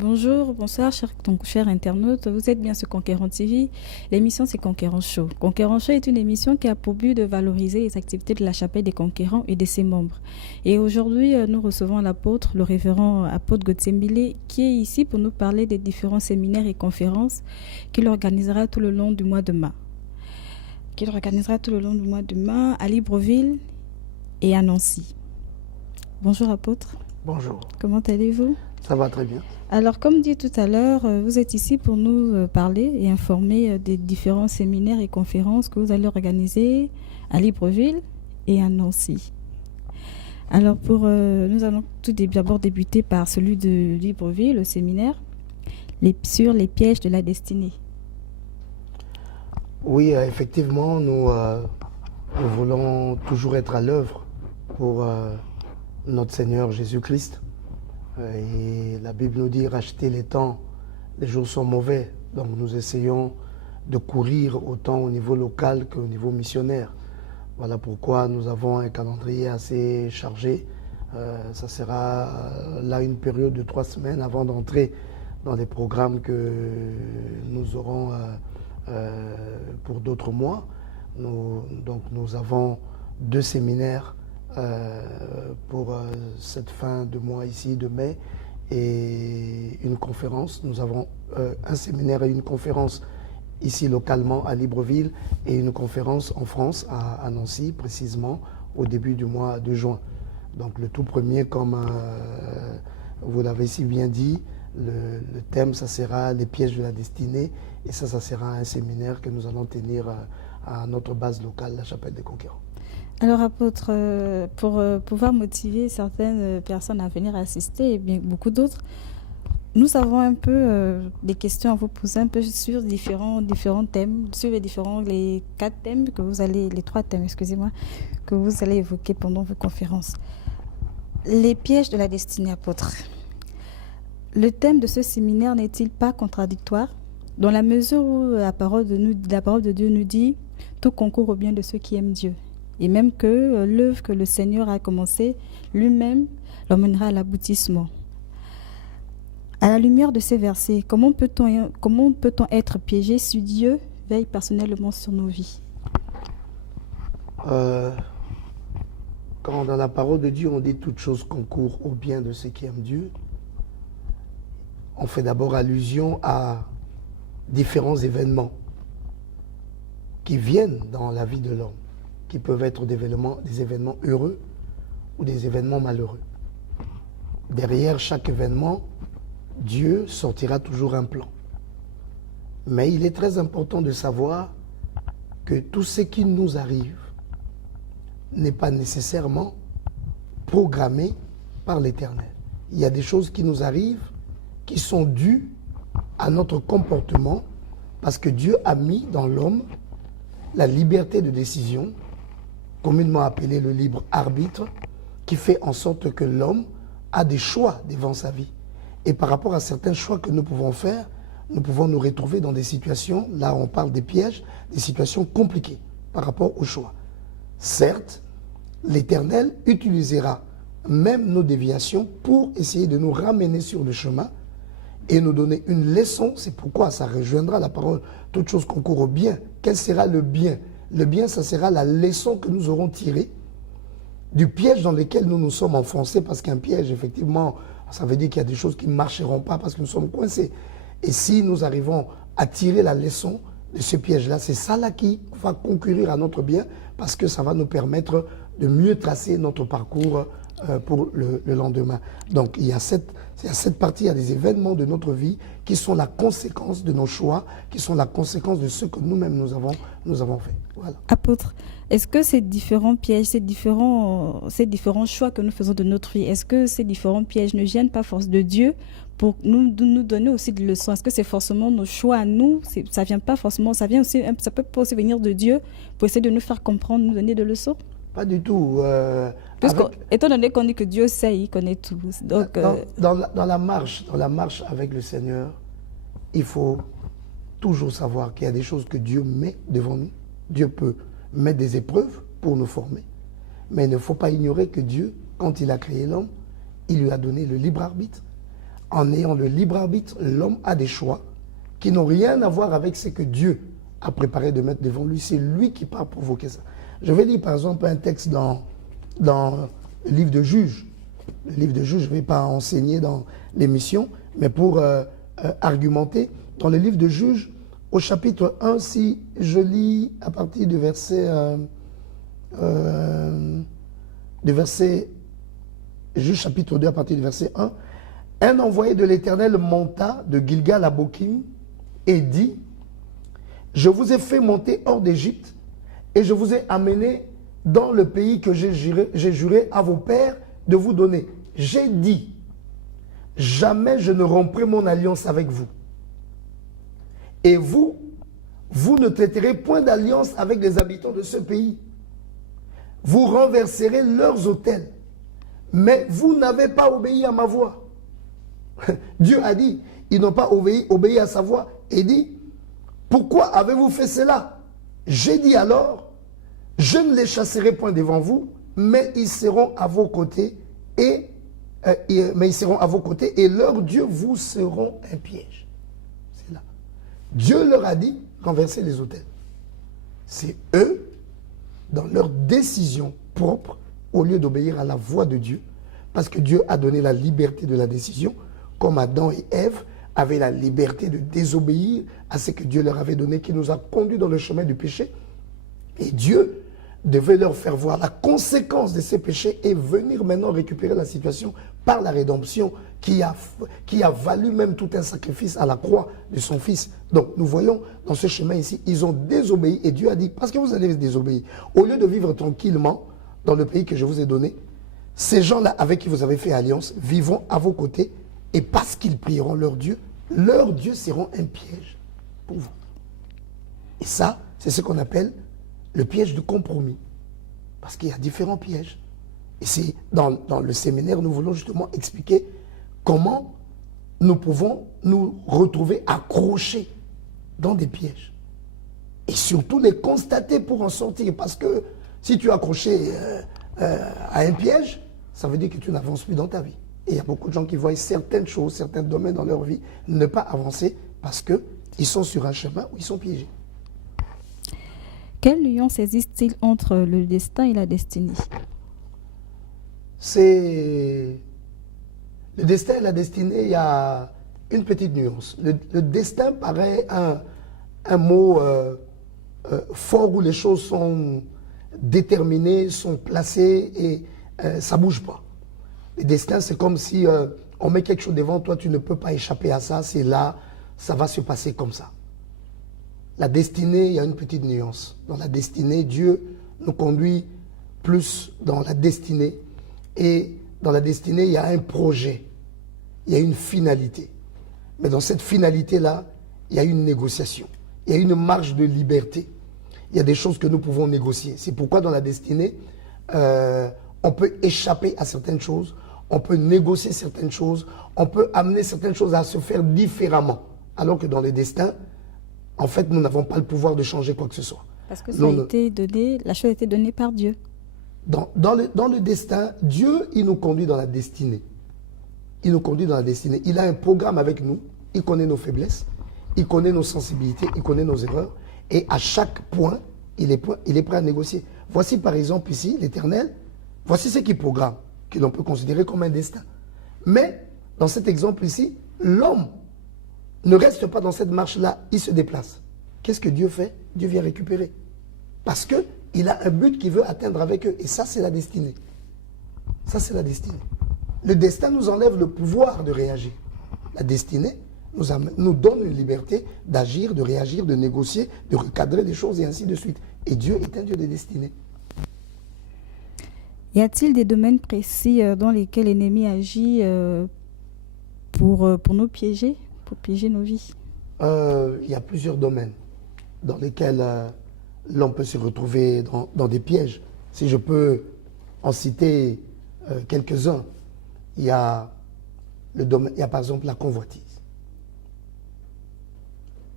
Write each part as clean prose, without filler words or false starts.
Bonjour, bonsoir, chers internautes. Vous êtes bien sur Conquérant TV. L'émission, c'est Conquérant Show. Conquérant Show est une émission qui a pour but de valoriser les activités de la chapelle des Conquérants et de ses membres. Et aujourd'hui, nous recevons l'apôtre, le révérend apôtre Gauthier Mbile, qui est ici pour nous parler des différents séminaires et conférences qu'il organisera tout le long du mois de mai. À Libreville et à Nancy. Bonjour, apôtre. Bonjour. Comment allez-vous? Ça va très bien. Alors, comme dit tout à l'heure, vous êtes ici pour nous parler et informer des différents séminaires et conférences que vous allez organiser à Libreville et à Nancy. Alors, nous allons tout d'abord débuter par celui de Libreville, le séminaire sur les pièges de la destinée. Oui, effectivement, nous voulons toujours être à l'œuvre pour notre Seigneur Jésus-Christ. Et la Bible nous dit, rachetez les temps, les jours sont mauvais. Donc nous essayons de courir autant au niveau local qu'au niveau missionnaire. Voilà pourquoi nous avons un calendrier assez chargé. Ça sera là une période de 3 semaines avant d'entrer dans les programmes que nous aurons pour d'autres mois. Donc nous avons 2 séminaires pour cette fin de mois ici de mai et une conférence. Nous avons un séminaire et une conférence ici localement à Libreville et une conférence en France à Nancy précisément au début du mois de juin. Donc le tout premier, comme vous l'avez si bien dit, le thème ça sera les pièges de la destinée et ça sera un séminaire que nous allons tenir à notre base locale, la Chapelle des Conquérants. Alors, apôtre, pour pouvoir motiver certaines personnes à venir assister et bien beaucoup d'autres, nous avons un peu des questions à vous poser un peu sur différents thèmes, sur les 4 thèmes les 3 thèmes, excusez-moi, que vous allez évoquer pendant vos conférences. Les pièges de la destinée, apôtre. Le thème de ce séminaire n'est-il pas contradictoire dans la mesure où la parole de Dieu nous dit « Tout concourt au bien de ceux qui aiment Dieu ». Et même que l'œuvre que le Seigneur a commencée, lui-même l'emmènera à l'aboutissement. À la lumière de ces versets, comment peut-on être piégé si Dieu veille personnellement sur nos vies? Quand dans la parole de Dieu, on dit toute chose concourt au bien de ceux qui aiment Dieu, on fait d'abord allusion à différents événements qui viennent dans la vie de l'homme, qui peuvent être des événements heureux ou des événements malheureux. Derrière chaque événement, Dieu sortira toujours un plan. Mais il est très important de savoir que tout ce qui nous arrive n'est pas nécessairement programmé par l'Éternel. Il y a des choses qui nous arrivent qui sont dues à notre comportement parce que Dieu a mis dans l'homme la liberté de décision, communément appelé le libre arbitre, qui fait en sorte que l'homme a des choix devant sa vie. Et par rapport à certains choix que nous pouvons faire, nous pouvons nous retrouver dans des situations, là on parle des pièges, des situations compliquées par rapport aux choix. Certes, l'Éternel utilisera même nos déviations pour essayer de nous ramener sur le chemin et nous donner une leçon. C'est pourquoi ça rejoindra la parole, toute chose concourt au bien. Quel sera le bien? Le bien, ça sera la leçon que nous aurons tirée du piège dans lequel nous nous sommes enfoncés, parce qu'un piège, effectivement, ça veut dire qu'il y a des choses qui ne marcheront pas parce que nous sommes coincés. Et si nous arrivons à tirer la leçon de ce piège-là, c'est ça là qui va concourir à notre bien, parce que ça va nous permettre de mieux tracer notre parcours pour le lendemain. Donc il y a cette partie, il y a des événements de notre vie qui sont la conséquence de nos choix, qui sont la conséquence de ce que nous-mêmes nous avons fait. Voilà. Apôtre, est-ce que ces différents pièges, ces différents choix que nous faisons de notre vie, est-ce que ces différents pièges ne viennent pas force de Dieu pour nous donner aussi des leçons? Est-ce que c'est forcément nos choix à nous? Ça vient pas forcément, ça peut pas aussi venir de Dieu pour essayer de nous faire comprendre, nous donner des leçons? Pas du tout. Étant donné qu'on dit que Dieu sait, il connaît tout. Donc, dans la marche avec le Seigneur, il faut toujours savoir qu'il y a des choses que Dieu met devant nous. Dieu peut mettre des épreuves pour nous former. Mais il ne faut pas ignorer que Dieu, quand il a créé l'homme, il lui a donné le libre arbitre. en ayant le libre arbitre, l'homme a des choix qui n'ont rien à voir avec ce que Dieu a préparé de mettre devant lui. C'est lui qui part provoquer ça. Je vais lire par exemple un texte dans le livre de Juges. Le livre de Juges, je ne vais pas enseigner dans l'émission, mais pour argumenter, dans le livre de Juges, au chapitre 1, si je lis à partir du verset Juges chapitre 2, à partir du verset 1, un envoyé de l'Éternel monta de Gilgal à Bokim et dit, je vous ai fait monter hors d'Égypte et je vous ai amené dans le pays que j'ai juré à vos pères de vous donner. J'ai dit, jamais je ne romprai mon alliance avec vous. Et vous ne traiterez point d'alliance avec les habitants de ce pays. Vous renverserez leurs autels. Mais vous n'avez pas obéi à ma voix. Dieu a dit, ils n'ont pas obéi à sa voix. Et dit, pourquoi avez-vous fait cela? J'ai dit alors, je ne les chasserai point devant vous, mais ils seront à vos côtés et leurs dieux vous seront un piège. C'est là. Dieu leur a dit, renverser les autels. C'est eux, dans leur décision propre, au lieu d'obéir à la voix de Dieu, parce que Dieu a donné la liberté de la décision, comme Adam et Ève avaient la liberté de désobéir à ce que Dieu leur avait donné, qui nous a conduits dans le chemin du péché. Et Dieu devait leur faire voir la conséquence de ces péchés et venir maintenant récupérer la situation par la rédemption qui a valu même tout un sacrifice à la croix de son Fils. Donc nous voyons dans ce chemin ici, ils ont désobéi et Dieu a dit, parce que vous allez désobéir, au lieu de vivre tranquillement dans le pays que je vous ai donné, ces gens-là avec qui vous avez fait alliance vivront à vos côtés et parce qu'ils prieront leurs dieux seront un piège pour vous. Et ça, c'est ce qu'on appelle le piège du compromis. Parce qu'il y a différents pièges. Et c'est dans le séminaire, nous voulons justement expliquer comment nous pouvons nous retrouver accrochés dans des pièges. Et surtout les constater pour en sortir. Parce que si tu es accroché à un piège, ça veut dire que tu n'avances plus dans ta vie. Et il y a beaucoup de gens qui voient certaines choses, certains domaines dans leur vie ne pas avancer parce qu'ils sont sur un chemin où ils sont piégés. Quelle nuance existe-t-il entre le destin et la destinée? Le destin et la destinée, il y a une petite nuance. Le destin paraît un mot fort où les choses sont déterminées, sont placées et ça ne bouge pas. Le destin, c'est comme si on met quelque chose devant toi, tu ne peux pas échapper à ça, c'est là, ça va se passer comme ça. La destinée, il y a une petite nuance. Dans la destinée, Dieu nous conduit plus dans la destinée. Et dans la destinée, il y a un projet, il y a une finalité. Mais dans cette finalité-là, il y a une négociation, il y a une marge de liberté. Il y a des choses que nous pouvons négocier. C'est pourquoi dans la destinée, on peut échapper à certaines choses, on peut négocier certaines choses, on peut amener certaines choses à se faire différemment. Alors que dans le destin, en fait, nous n'avons pas le pouvoir de changer quoi que ce soit. Parce que ça a été donné, la chose a été donnée par Dieu. Dans le destin, Dieu, il nous conduit dans la destinée. Il nous conduit dans la destinée. Il a un programme avec nous. Il connaît nos faiblesses. Il connaît nos sensibilités. Il connaît nos erreurs. Et à chaque point, il est prêt à négocier. Voici par exemple ici, l'Éternel. Voici ce qu'il programme, que l'on peut considérer comme un destin. Mais, dans cet exemple ici, l'homme ne reste pas dans cette marche-là, il se déplace. Qu'est-ce que Dieu fait? Dieu vient récupérer. Parce qu'il a un but qu'il veut atteindre avec eux. Et ça, c'est la destinée. Ça, c'est la destinée. Le destin nous enlève le pouvoir de réagir. La destinée nous donne une liberté d'agir, de réagir, de négocier, de recadrer des choses et ainsi de suite. Et Dieu est un Dieu de destinée. Y a-t-il des domaines précis dans lesquels l'ennemi agit pour nous piéger, pour piéger nos vies? Il y a plusieurs domaines dans lesquels l'on peut se retrouver dans des pièges. Si je peux en citer quelques-uns, il y a par exemple la convoitise.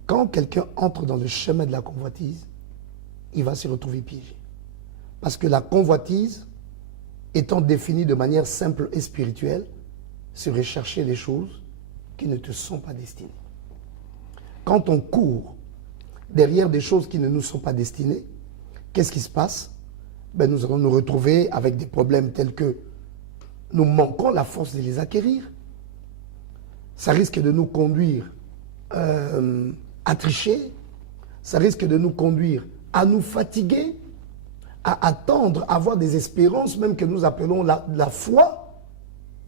Quand quelqu'un entre dans le chemin de la convoitise, il va se retrouver piégé. Parce que la convoitise, étant définie de manière simple et spirituelle, c'est rechercher les choses qui ne te sont pas destinées. Quand on court derrière des choses qui ne nous sont pas destinées, qu'est-ce qui se passe? Ben, nous allons nous retrouver avec des problèmes tels que nous manquons la force de les acquérir. Ça risque de nous conduire à tricher, ça risque de nous conduire à nous fatiguer, à attendre, à avoir des espérances, même que nous appelons la foi.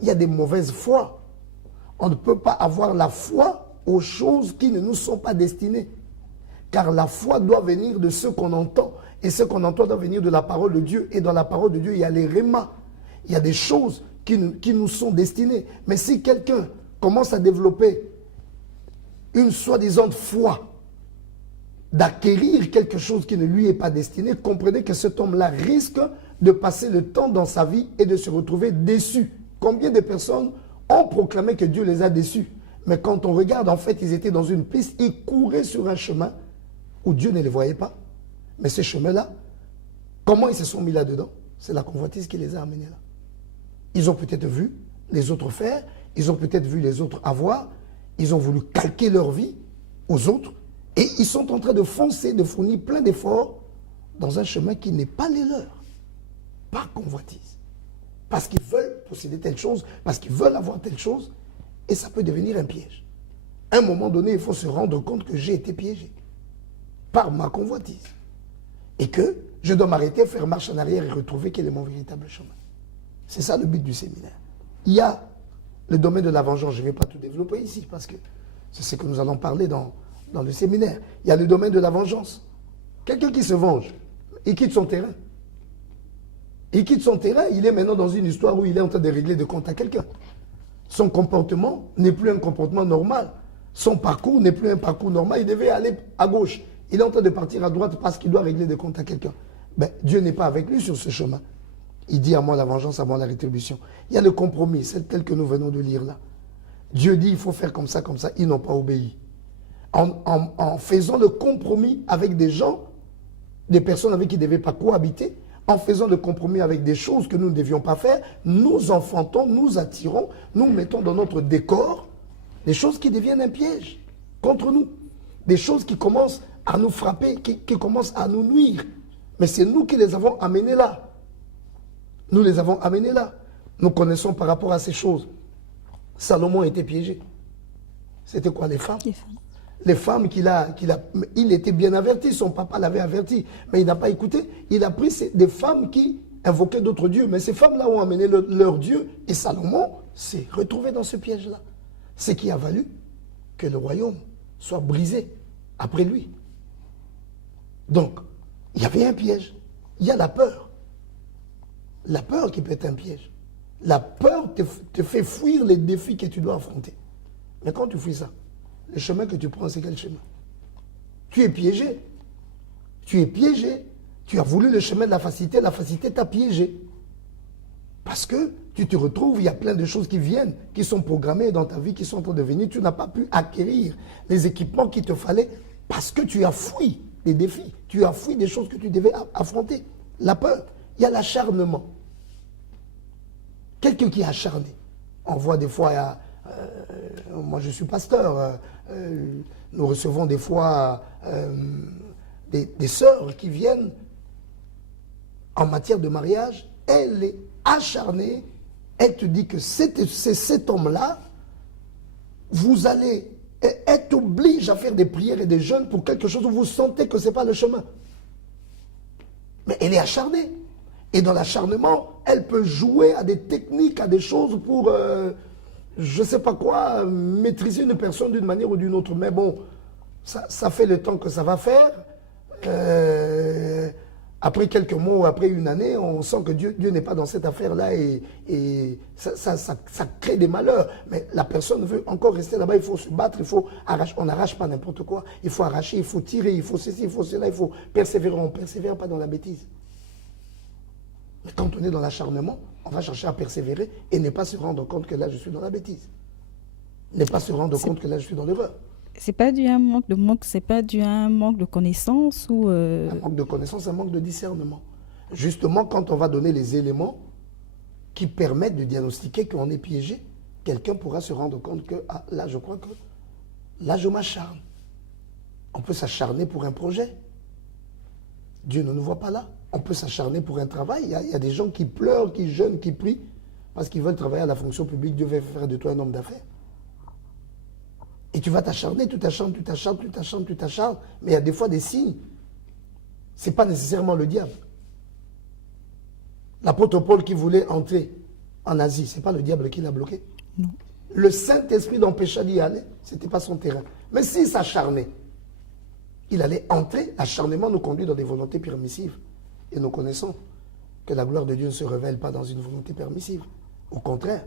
Il y a des mauvaises foi. On ne peut pas avoir la foi aux choses qui ne nous sont pas destinées. Car la foi doit venir de ce qu'on entend. Et ce qu'on entend doit venir de la parole de Dieu. Et dans la parole de Dieu, il y a les rémas. Il y a des choses qui nous sont destinées. Mais si quelqu'un commence à développer une soi-disant foi d'acquérir quelque chose qui ne lui est pas destiné, comprenez que cet homme-là risque de passer le temps dans sa vie et de se retrouver déçu. Combien de personnes ont proclamé que Dieu les a déçus? Mais quand on regarde, en fait, ils étaient dans une piste, ils couraient sur un chemin où Dieu ne les voyait pas. Mais ce chemin-là, comment ils se sont mis là-dedans? C'est la convoitise qui les a amenés là. Ils ont peut-être vu les autres faire, ils ont peut-être vu les autres avoir, ils ont voulu calquer leur vie aux autres, et ils sont en train de foncer, de fournir plein d'efforts dans un chemin qui n'est pas les leurs. Par convoitise. Parce qu'ils veulent posséder telle chose, parce qu'ils veulent avoir telle chose, et ça peut devenir un piège. À un moment donné, il faut se rendre compte que j'ai été piégé par ma convoitise. Et que je dois m'arrêter, faire marche en arrière et retrouver quel est mon véritable chemin. C'est ça le but du séminaire. Il y a le domaine de la vengeance. Je ne vais pas tout développer ici parce que c'est ce que nous allons parler dans le séminaire. Il y a le domaine de la vengeance. Quelqu'un qui se venge, il quitte son terrain. Il quitte son terrain, il est maintenant dans une histoire où il est en train de régler des comptes à quelqu'un. Son comportement n'est plus un comportement normal. Son parcours n'est plus un parcours normal. Il devait aller à gauche. Il est en train de partir à droite parce qu'il doit régler des comptes à quelqu'un. Ben, Dieu n'est pas avec lui sur ce chemin. Il dit à moi la vengeance, à moi la rétribution. Il y a le compromis, c'est tel que nous venons de lire là. Dieu dit il faut faire comme ça, ils n'ont pas obéi. En faisant le compromis avec des gens, des personnes avec qui ils ne devaient pas cohabiter, en faisant le compromis avec des choses que nous ne devions pas faire, nous enfantons, nous attirons, nous mettons dans notre décor des choses qui deviennent un piège contre nous. Des choses qui commencent à nous frapper, qui commencent à nous nuire. Mais c'est nous qui les avons amenés là. Nous les avons amenés là. Nous connaissons par rapport à ces choses. Salomon était piégé. C'était quoi, les femmes? Les femmes il était bien averti, son papa l'avait averti, mais il n'a pas écouté. Il a pris des femmes qui invoquaient d'autres dieux, mais ces femmes-là ont amené leur dieu, et Salomon s'est retrouvé dans ce piège-là. Ce qui a valu que le royaume soit brisé après lui. Donc, il y avait un piège. Il y a la peur. La peur qui peut être un piège. La peur te fait fuir les défis que tu dois affronter. Mais quand tu fuis ça, le chemin que tu prends, c'est quel chemin? Tu es piégé. Tu es piégé. Tu as voulu le chemin de la facilité t'a piégé. Parce que tu te retrouves, il y a plein de choses qui viennent, qui sont programmées dans ta vie, qui sont en train de venir. Tu n'as pas pu acquérir les équipements qu'il te fallait parce que tu as fui des défis. Tu as fui des choses que tu devais affronter. La peur. Il y a l'acharnement. Quelqu'un qui est acharné. On voit des fois, moi je suis pasteur, nous recevons des fois des sœurs qui viennent en matière de mariage. Elle est acharnée, elle te dit que c'est cet homme-là, vous allez être obligé à faire des prières et des jeûnes pour quelque chose où vous sentez que ce n'est pas le chemin. Mais elle est acharnée. Et dans l'acharnement, elle peut jouer à des techniques, à des choses pour, je ne sais pas quoi, maîtriser une personne d'une manière ou d'une autre. Mais bon, ça fait le temps que ça va faire. Après quelques mois ou après une année, on sent que Dieu n'est pas dans cette affaire-là et ça crée des malheurs. Mais la personne veut encore rester là-bas, il faut se battre, on n'arrache pas n'importe quoi. Il faut arracher, il faut tirer, il faut ceci, il faut cela, il faut persévérer. On ne persévère pas dans la bêtise. Mais quand on est dans l'acharnement, on va chercher à persévérer et ne pas se rendre compte que là, je suis dans la bêtise. Ne pas se rendre compte que là, je suis dans l'erreur. C'est pas dû à un manque c'est pas dû à un manque de connaissances ou... Un manque de connaissances, un manque de discernement. Justement, quand on va donner les éléments qui permettent de diagnostiquer qu'on est piégé, quelqu'un pourra se rendre compte que, ah, là, je crois que, là, je m'acharne. On peut s'acharner pour un projet. Dieu ne nous voit pas là. On peut s'acharner pour un travail. Il y a des gens qui pleurent, qui jeûnent, qui prient, parce qu'ils veulent travailler à la fonction publique. Dieu veut faire de toi un homme d'affaires. Et tu vas t'acharner, tu t'acharnes, mais il y a des fois des signes. Ce n'est pas nécessairement le diable. L'apôtre Paul qui voulait entrer en Asie, ce n'est pas le diable qui l'a bloqué. Non. Le Saint-Esprit l'empêcha d'y aller, ce n'était pas son terrain. Mais s'il s'acharnait, il allait entrer. L'acharnement nous conduit dans des volontés permissives. Et nous connaissons que la gloire de Dieu ne se révèle pas dans une volonté permissive. Au contraire,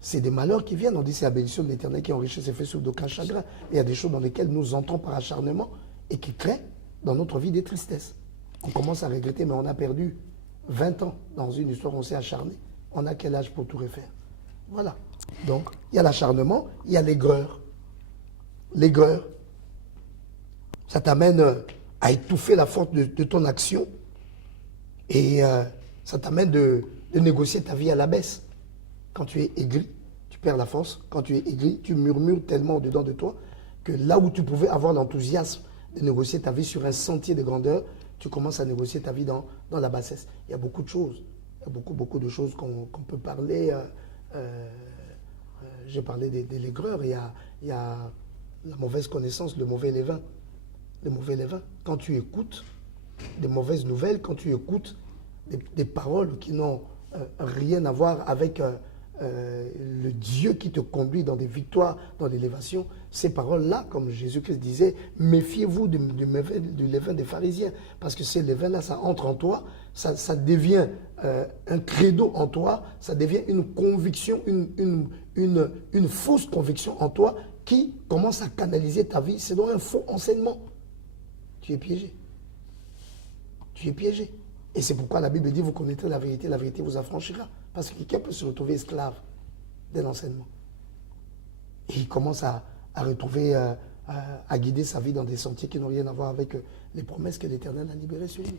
c'est des malheurs qui viennent. On dit c'est la bénédiction de l'Éternel qui enrichit ses faits sous d'aucun chagrin. Mais il y a des choses dans lesquelles nous entrons par acharnement et qui créent dans notre vie des tristesses. On commence à regretter, mais on a perdu 20 ans dans une histoire où on s'est acharné. On a quel âge pour tout refaire? Voilà. Donc, il y a l'acharnement, il y a l'aigreur. L'aigreur, ça t'amène à étouffer la force de ton action et ça t'amène de négocier ta vie à la baisse. Quand tu es aigri, tu perds la force. Quand tu es aigri, tu murmures tellement au-dedans de toi que là où tu pouvais avoir l'enthousiasme de négocier ta vie sur un sentier de grandeur, tu commences à négocier ta vie dans la bassesse. Il y a beaucoup de choses. Il y a beaucoup de choses qu'on peut parler. J'ai parlé de l'aigreur. Il y a la mauvaise connaissance, le mauvais levain. Le mauvais levain. Quand tu écoutes des mauvaises nouvelles, quand tu écoutes des paroles qui n'ont rien à voir avec le Dieu qui te conduit dans des victoires, dans l'élévation, ces paroles-là, comme Jésus-Christ disait, méfiez-vous du levain des pharisiens, parce que ces levains-là, ça entre en toi, ça devient un credo en toi, ça devient une conviction, une fausse conviction en toi qui commence à canaliser ta vie. C'est donc un faux enseignement. Tu es piégé. Tu es piégé. Et c'est pourquoi la Bible dit, vous connaîtrez la vérité vous affranchira. Parce que quelqu'un peut se retrouver esclave de l'enseignement. Et il commence à retrouver, à guider sa vie dans des sentiers qui n'ont rien à voir avec les promesses que l'Éternel a libérées sur lui.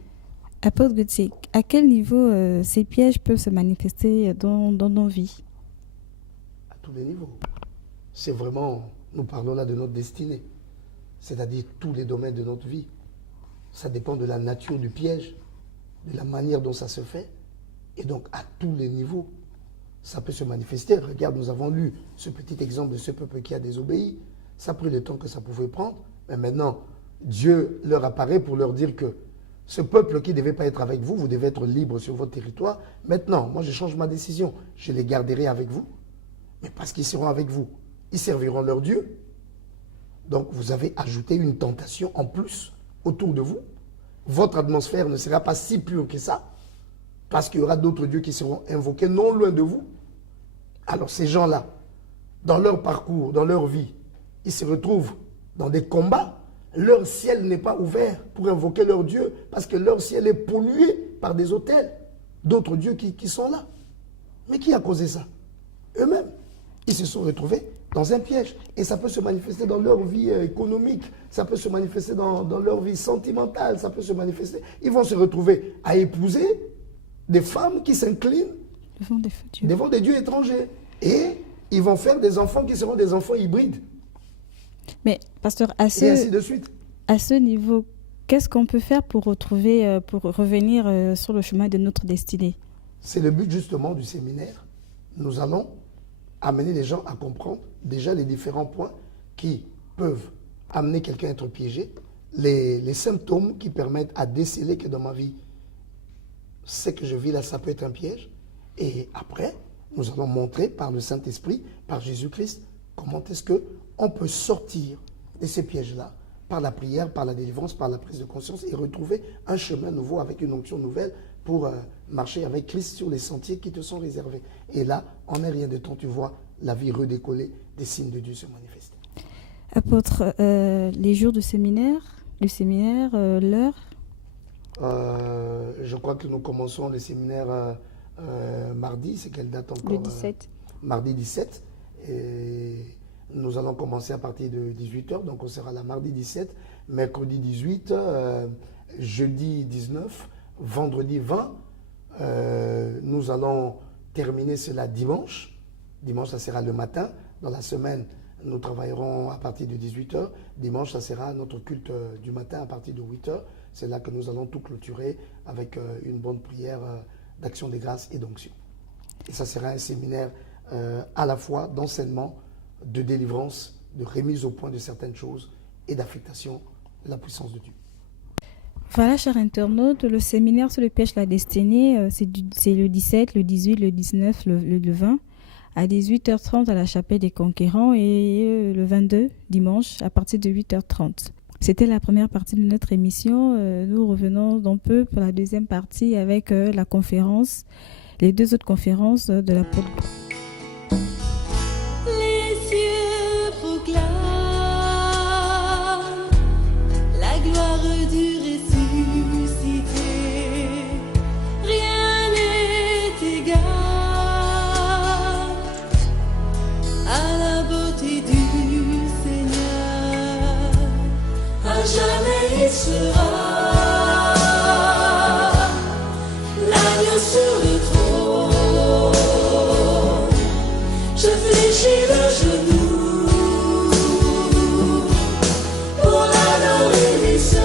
Apôtre Gauthier, à quel niveau ces pièges peuvent se manifester dans nos vies? À tous les niveaux. C'est vraiment, nous parlons là de notre destinée. C'est-à-dire tous les domaines de notre vie. Ça dépend de la nature du piège, de la manière dont ça se fait. Et donc, à tous les niveaux, ça peut se manifester. Regarde, nous avons lu ce petit exemple de ce peuple qui a désobéi. Ça a pris le temps que ça pouvait prendre. Mais maintenant, Dieu leur apparaît pour leur dire que ce peuple qui ne devait pas être avec vous, vous devez être libre sur votre territoire. Maintenant, moi, je change ma décision. Je les garderai avec vous. Mais parce qu'ils seront avec vous, ils serviront leur Dieu. Donc, vous avez ajouté une tentation en plus autour de vous. Votre atmosphère ne sera pas si pure que ça. Parce qu'il y aura d'autres dieux qui seront invoqués non loin de vous. Alors ces gens-là, dans leur parcours, dans leur vie, ils se retrouvent dans des combats. Leur ciel n'est pas ouvert pour invoquer leur Dieu parce que leur ciel est pollué par des autels d'autres dieux qui sont là. Mais qui a causé ça? Eux-mêmes. Ils se sont retrouvés dans un piège. Et ça peut se manifester dans leur vie économique, ça peut se manifester dans leur vie sentimentale, ça peut se manifester. Ils vont se retrouver à épouser des femmes qui s'inclinent devant des dieux étrangers. Et ils vont faire des enfants qui seront des enfants hybrides. Mais, pasteur, et ainsi de suite. À ce niveau, qu'est-ce qu'on peut faire pour revenir sur le chemin de notre destinée? C'est le but justement du séminaire. Nous allons amener les gens à comprendre déjà les différents points qui peuvent amener quelqu'un à être piégé, les symptômes qui permettent à déceler que dans ma vie, ce que je vis là, ça peut être un piège. Et après, nous allons montrer par le Saint-Esprit, par Jésus-Christ, comment est-ce qu'on peut sortir de ces pièges-là, par la prière, par la délivrance, par la prise de conscience, et retrouver un chemin nouveau avec une onction nouvelle pour marcher avec Christ sur les sentiers qui te sont réservés. Et là, en un rien de temps, tu vois la vie redécoller, des signes de Dieu se manifester. Apôtre, les jours du séminaire, l'heure? Je crois que nous commençons le séminaire mardi, c'est quelle date encore? Le 17. Mardi 17. Et nous allons commencer à partir de 18h, donc on sera là mardi 17, mercredi 18, jeudi 19, vendredi 20. Nous allons terminer cela dimanche. Dimanche, ça sera le matin. Dans la semaine, nous travaillerons à partir de 18h. Dimanche, ça sera notre culte du matin à partir de 8h. C'est là que nous allons tout clôturer avec une bonne prière d'action de grâce et d'onction. Et ça sera un séminaire à la fois d'enseignement, de délivrance, de remise au point de certaines choses et d'affectation de la puissance de Dieu. Voilà, chers internautes, le séminaire sur le piège de la destinée, c'est le 17, le 18, le 19, le 20, à 18h30 à la chapelle des Conquérants et le 22, dimanche, à partir de 8h30. C'était la première partie de notre émission. Nous revenons donc peu pour la deuxième partie avec la conférence, les deux autres conférences de la Les cieux proclament la gloire du ressuscité. Rien n'est égal à la beauté du Seigneur. À jamais il sera l'agneau sur le trône. Je fléchis le genou pour l'adorer lui seul.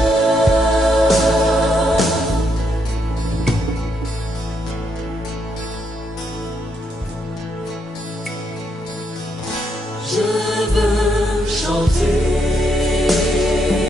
Je veux chanter